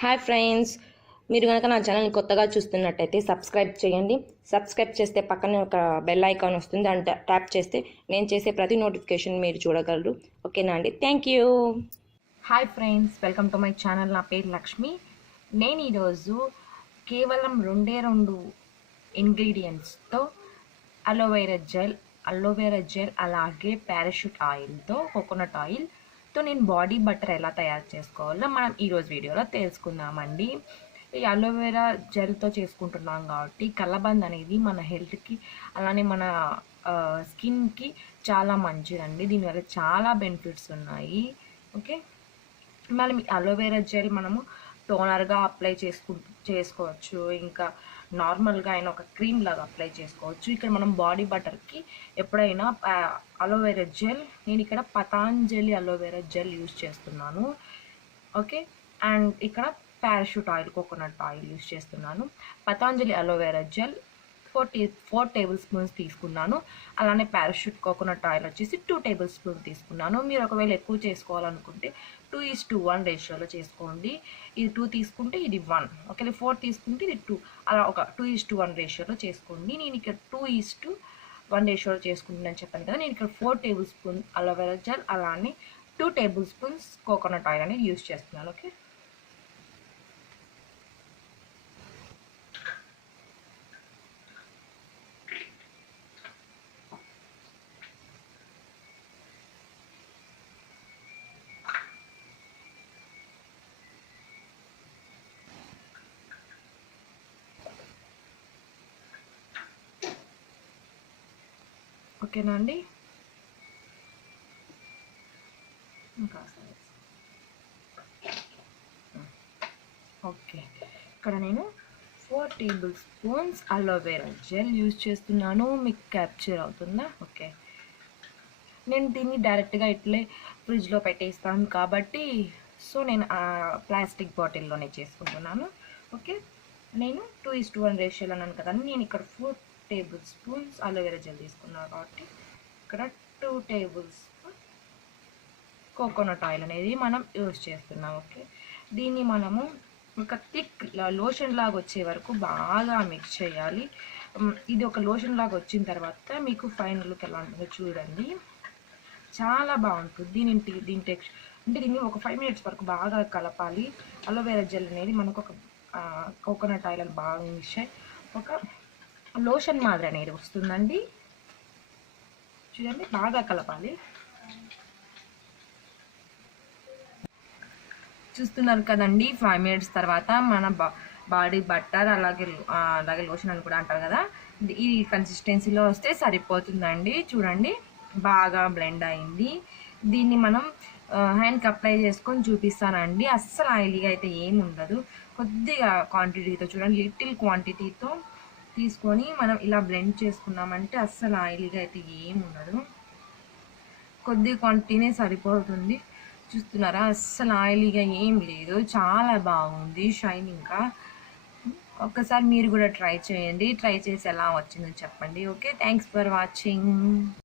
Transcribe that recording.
Hi friends, మీరు కనుక నా ఛానల్ని కొత్తగా చూస్తున్నట్టయితే సబ్స్క్రైబ్ చేయండి. సబ్స్క్రైబ్ చేస్తే పక్కనే ఒక బెల్ ఐకాన్ వస్తుంది, దాన్ని ట్యాప్ చేస్తే నేను చేసే ప్రతి నోటిఫికేషన్ మీరు చూడగలరు. ఓకేనా అండి? Thank you. Hi friends, welcome to my channel. నా పేరు లక్ష్మి. నేను ఈరోజు కేవలం రెండు ఇంగ్రీడియంట్స్తో అలోవెరా జెల్ అలాగే పారాషూట్ ఆయిల్తో, కోకోనట్ ఆయిల్తో నేను బాడీ బటర్ ఎలా తయారు చేసుకోవాలో మనం ఈరోజు వీడియోలో తెలుసుకుందామండి. ఈ అలోవెరా జెల్తో చేసుకుంటున్నాం కాబట్టి కలబంద అనేది మన హెల్త్కి అలానే మన స్కిన్కి చాలా మంచిదండి. దీనివల్ల చాలా బెనిఫిట్స్ ఉన్నాయి. ఓకే, మనం అలోవెరా జెల్ మనము టోనర్గా అప్లై చేసుకోవచ్చు, ఇంకా నార్మల్గా అయినా ఒక క్రీమ్ లాగా అప్లై చేసుకోవచ్చు. ఇక్కడ మనం బాడీ బటర్కి ఎప్పుడైనా అలోవెరా జెల్, నేను ఇక్కడ పతాంజలి అలోవెరా జెల్ యూజ్ చేస్తున్నాను. ఓకే, అండ్ ఇక్కడ Parachute oil, coconut oil use చేస్తున్నాను. Patanjali aloe vera gel 4 tablespoons తీసుకున్నాను. అలానే పారాషూట్ కోకోనట్ ఆయిల్ వచ్చేసి 2 టేబుల్ స్పూన్ తీసుకున్నాను. మీరు ఒకవేళ ఎక్కువ చేసుకోవాలనుకుంటే 2:1 రేషియోలో చేసుకోండి. ఇది 2 తీసుకుంటే ఇది 1, ఒకవేళ 4 తీసుకుంటే ఇది 2, అలా ఒక 2:1 రేషియోలో చేసుకోండి. నేను ఇక్కడ 2:1 రేషియోలో చేసుకుంటున్నాను చెప్పాను కదా. నేను ఇక్కడ 4 టేబుల్ స్పూన్ అలోవెరా జెల్ అలానే 2 టేబుల్ స్పూన్స్ కోకోనట్ ఆయిల్ అనేది యూజ్ చేస్తున్నాను. ఓకే, ఓకేనా అండి? ఇంకా ఓకే, ఇక్కడ నేను 4 table spoons aloe vera gel use చేస్తున్నాను. మీకు క్యాప్చర్ అవుతుందా? ఓకే, నేను దీన్ని డైరెక్ట్గా ఇట్లే ఫ్రిడ్జ్లో పెట్టేస్తాను కాబట్టి నేను ప్లాస్టిక్ బాటిల్లోనే చేసుకుంటున్నాను. ఓకే, నేను 2:1 రేషియోలో అన్నాను కదా, నేను ఇక్కడ 4 టేబుల్ స్పూన్స్ అలోవెరా జెల్ తీసుకున్నాను కాబట్టి ఇక్కడ 2 టేబుల్ స్పూన్ కోకోనట్ ఆయిల్ అనేది మనం యూజ్ చేస్తున్నాం. ఓకే, దీన్ని మనము ఒక థిక్ లోషన్ లాగా వచ్చే వరకు బాగా మిక్స్ చేయాలి. ఇది ఒక లోషన్ లాగా వచ్చిన తర్వాత మీకు ఫైనల్ లుక్ ఎలా ఉంటుందో చూడండి. చాలా బాగుంటుంది. దీని టెక్స్చర్ అంటే దీన్ని ఒక 5 minutes వరకు బాగా కలపాలి. అలోవెరా జెల్ అనేది మనకు ఒక కోకోనట్ ఆయిల్ అని బాగా మిక్స్ అయ్యి ఒక లోషన్ మాదిరి అనేది వస్తుందండి. చూడండి, బాగా కలపాలి. చూస్తున్నారు కదండి, 5 minutes తర్వాత మన బాడీ బటర్ అలాగే లోషన్ అని కూడా అంటారు కదా, ఈ కన్సిస్టెన్సీలో వస్తే సరిపోతుందండి. చూడండి, బాగా బ్లెండ్ అయింది. దీన్ని మనం హ్యాండ్కి అప్లై చేసుకొని చూపిస్తానండి. అస్సలు ఆయిలీగా అయితే ఏమి ఉండదు. కొద్దిగా క్వాంటిటీతో చూడండి, లిటిల్ క్వాంటిటీతో తీసుకొని మనం ఇలా బ్లెండ్ చేసుకున్నామంటే అస్సలు ఆయిలీగా అయితే ఏమి ఉండదు. కొద్ది క్వాంటిటీనే సరిపోతుంది. చూస్తున్నారా, అస్సలు ఆయిలీగా ఏం లేదు, చాలా బాగుంది షైనింగ్గా. ఒక్కసారి మీరు కూడా ట్రై చేయండి. ట్రై చేసి ఎలా వచ్చిందో చెప్పండి. Okay, thanks for watching.